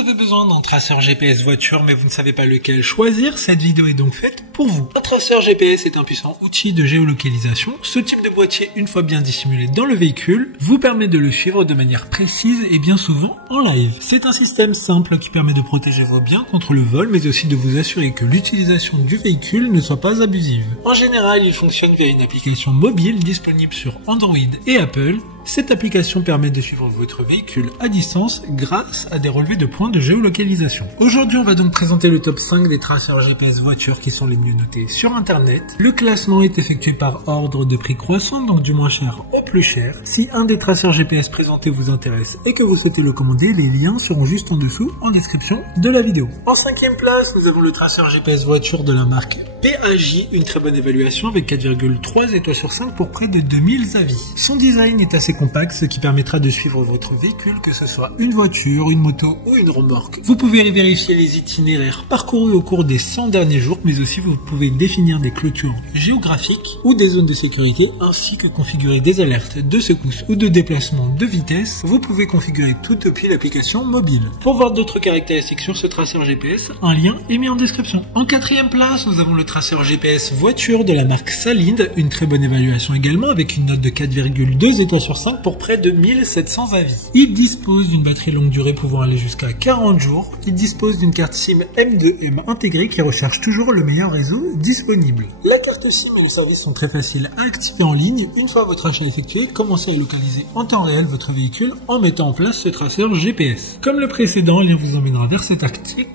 avez besoin d'un traceur GPS voiture mais vous ne savez pas lequel choisir, cette vidéo est donc faite pour vous. Un traceur GPS est un puissant outil de géolocalisation. Ce type de boîtier, une fois bien dissimulé dans le véhicule, vous permet de le suivre de manière précise et bien souvent en live. C'est un système simple qui permet de protéger vos biens contre le vol mais aussi de vous assurer que l'utilisation du véhicule ne soit pas abusive. En général, il fonctionne via une application mobile disponible sur Android et Apple. Cette application permet de suivre votre véhicule à distance grâce à des relevés de points de géolocalisation. Aujourd'hui, on va donc présenter le top 5 des traceurs GPS voitures qui sont les mieux notés sur Internet. Le classement est effectué par ordre de prix croissant, donc du moins cher au plus cher. Si un des traceurs GPS présentés vous intéresse et que vous souhaitez le commander, les liens seront juste en dessous en description de la vidéo. En 5e place, nous avons le traceur GPS voiture de la marque PAJ, une très bonne évaluation avec 4,3 étoiles sur 5 pour près de 2000 avis. Son design est assez compact, ce qui permettra de suivre votre véhicule, que ce soit une voiture, une moto ou une remorque. Vous pouvez y vérifier les itinéraires parcourus au cours des 100 derniers jours, mais aussi vous pouvez définir des clôtures géographiques ou des zones de sécurité, ainsi que configurer des alertes de secousses ou de déplacement de vitesse. Vous pouvez configurer tout depuis l'application mobile. Pour voir d'autres caractéristiques sur ce traceur GPS, un lien est mis en description. En 4e place, nous avons le traceur GPS voiture de la marque Salind, une très bonne évaluation également avec une note de 4,2 étoiles sur 5 pour près de 1700 avis. Il dispose d'une batterie longue durée pouvant aller jusqu'à 40 jours. Il dispose d'une carte SIM M2M intégrée qui recherche toujours le meilleur réseau disponible. La carte SIM et le service sont très faciles à activer en ligne. Une fois votre achat effectué, commencez à localiser en temps réel votre véhicule en mettant en place ce traceur GPS. Comme le précédent, un lien vous emmènera vers cet article.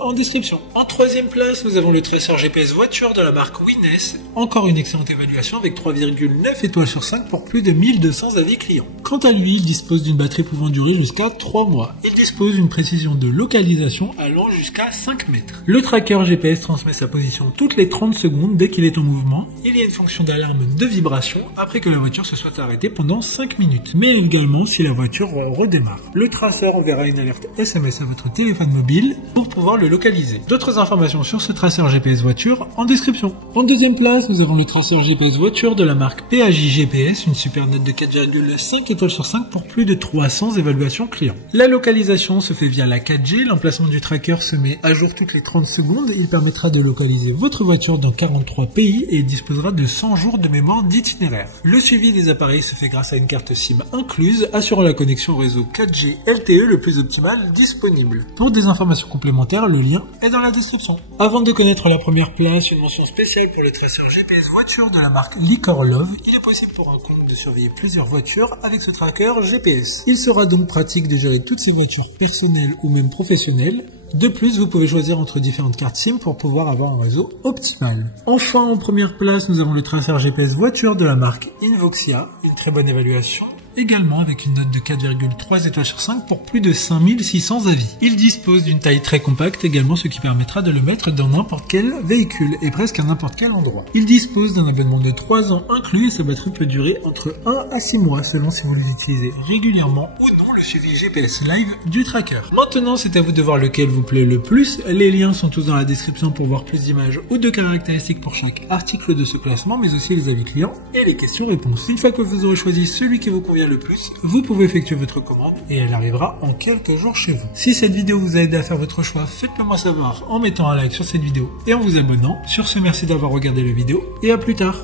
En description. En 3e place, nous avons le traceur GPS voiture de la marque Winess. Encore une excellente évaluation avec 3,9 étoiles sur 5 pour plus de 1200 avis clients. Quant à lui, il dispose d'une batterie pouvant durer jusqu'à 3 mois. Il dispose d'une précision de localisation allant jusqu'à 5 mètres. Le tracker GPS transmet sa position toutes les 30 secondes dès qu'il est en mouvement. Il y a une fonction d'alarme de vibration après que la voiture se soit arrêtée pendant 5 minutes, mais également si la voiture redémarre. Le traceur enverra une alerte SMS à votre téléphone mobile pour pouvoir le localiser. D'autres informations sur ce traceur GPS voiture en description. En 2e place, nous avons le traceur GPS voiture de la marque PAJ GPS, une super note de 4,5 étoiles sur 5 pour plus de 300 évaluations clients. La localisation se fait via la 4G, l'emplacement du tracker se met à jour toutes les 30 secondes, il permettra de localiser votre voiture dans 43 pays et disposera de 100 jours de mémoire d'itinéraire. Le suivi des appareils se fait grâce à une carte SIM incluse, assurant la connexion au réseau 4G LTE le plus optimal disponible. Pour des informations complémentaires, le lien est dans la description. Avant de connaître la première place, une mention spéciale pour le traceur GPS voiture de la marque Liquor Love. Il est possible pour un compte de surveiller plusieurs voitures avec ce tracker GPS. Il sera donc pratique de gérer toutes ces voitures personnelles ou même professionnelles. De plus, vous pouvez choisir entre différentes cartes SIM pour pouvoir avoir un réseau optimal. Enfin, en première place, nous avons le traceur GPS voiture de la marque Invoxia, une très bonne évaluation, également avec une note de 4,3 étoiles sur 5 pour plus de 5600 avis. Il dispose d'une taille très compacte également, ce qui permettra de le mettre dans n'importe quel véhicule et presque à n'importe quel endroit. Il dispose d'un abonnement de 3 ans inclus et sa batterie peut durer entre 1 à 6 mois selon si vous l'utilisez régulièrement ou non le suivi GPS live du tracker. Maintenant, c'est à vous de voir lequel vous plaît le plus. Les liens sont tous dans la description pour voir plus d'images ou de caractéristiques pour chaque article de ce classement, mais aussi les avis clients et les questions-réponses. Une fois que vous aurez choisi celui qui vous convient le plus, vous pouvez effectuer votre commande et elle arrivera en quelques jours chez vous. Si cette vidéo vous a aidé à faire votre choix, faites-le moi savoir en mettant un like sur cette vidéo et en vous abonnant. Sur ce, merci d'avoir regardé la vidéo et à plus tard.